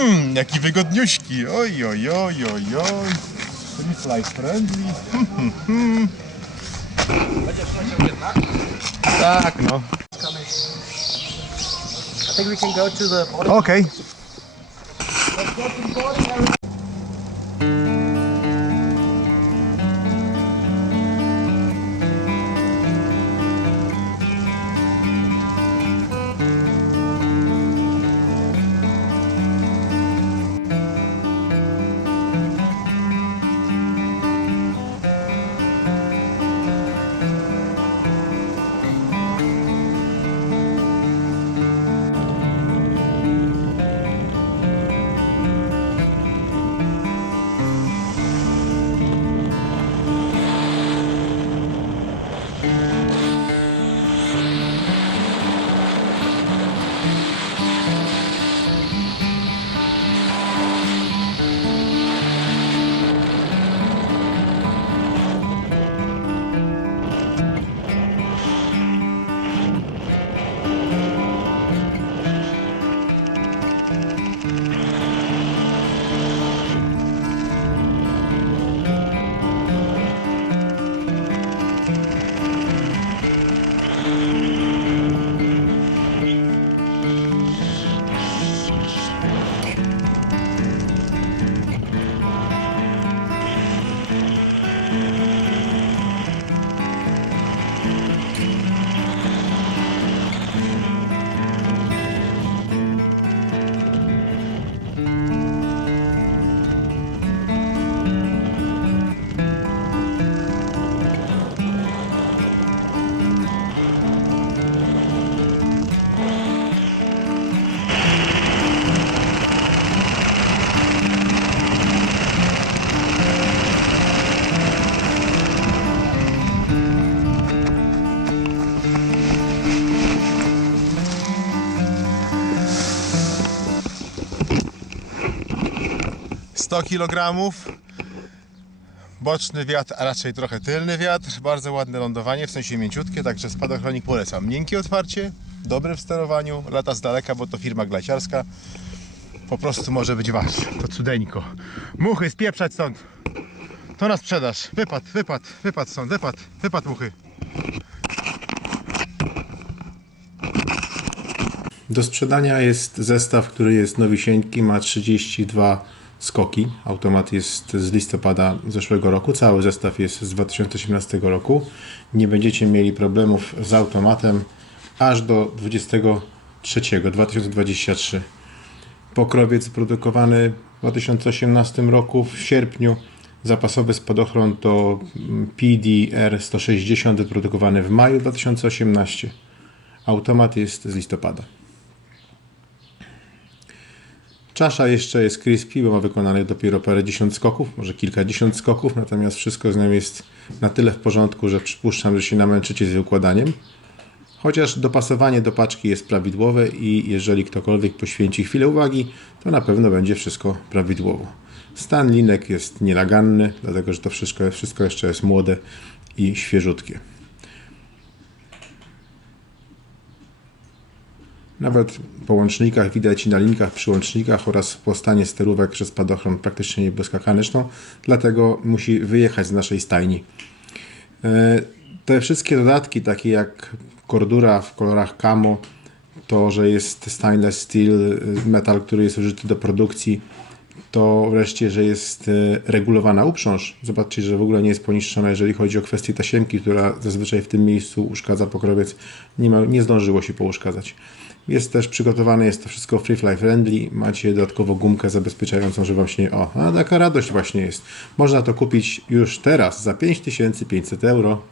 Mmm, jaki wygodniuśki. Oj, oj, oj, oj, oj. Refly friendly. Hmm, hmm. hmm. Będziesz nosił jednak? Tak, no. I think we can go to the... Okay. Let's go to the 100 kg boczny wiatr, a raczej trochę tylny wiatr. Bardzo ładne lądowanie, w sensie mięciutkie także spadochronik polecam, miękkie otwarcie dobry w sterowaniu, lata z daleka bo to firma glaciarska. Po prostu może być wasz, to cudeńko. Muchy spieprzać stąd. To na sprzedaż, wypad, wypad, wypad stąd, wypad, wypad muchy. Do sprzedania jest zestaw, który jest nowisieńki, ma 32 skoki. Automat jest z listopada zeszłego roku. Cały zestaw jest z 2018 roku. Nie będziecie mieli problemów z automatem aż do 23, 2023. Pokrowiec produkowany w 2018 roku w sierpniu. Zapasowy spadochron to PDR 160 wyprodukowany w maju 2018. Automat jest z listopada. Czasza jeszcze jest crispy, bo ma wykonanych dopiero parę dziesiąt skoków, może kilkadziesiąt skoków, natomiast wszystko z nią jest na tyle w porządku, że przypuszczam, że się namęczycie z jej układaniem. Chociaż dopasowanie do paczki jest prawidłowe i jeżeli ktokolwiek poświęci chwilę uwagi, to na pewno będzie wszystko prawidłowo. Stan linek jest nienaganny, dlatego że to wszystko, wszystko jeszcze jest młode i świeżutkie. Nawet po łącznikach widać i na linkach przy łącznikach oraz po stanie sterówek, że spadochron praktycznie nie błyska kanyczną, dlatego musi wyjechać z naszej stajni. E, Te wszystkie dodatki, takie jak kordura w kolorach camo, to, że jest stainless steel, e, metal, który jest użyty do produkcji, to wreszcie, że jest e, regulowana uprząż. Zobaczcie, że w ogóle nie jest poniszczona, jeżeli chodzi o kwestię tasiemki, która zazwyczaj w tym miejscu uszkadza pokrowiec. Nie, ma, nie zdążyło się pouszkadzać. Jest też przygotowane, jest to wszystko free fly friendly. Macie dodatkowo gumkę zabezpieczającą, że Wam się. O, a taka radość właśnie jest. Można to kupić już teraz za 5500 euro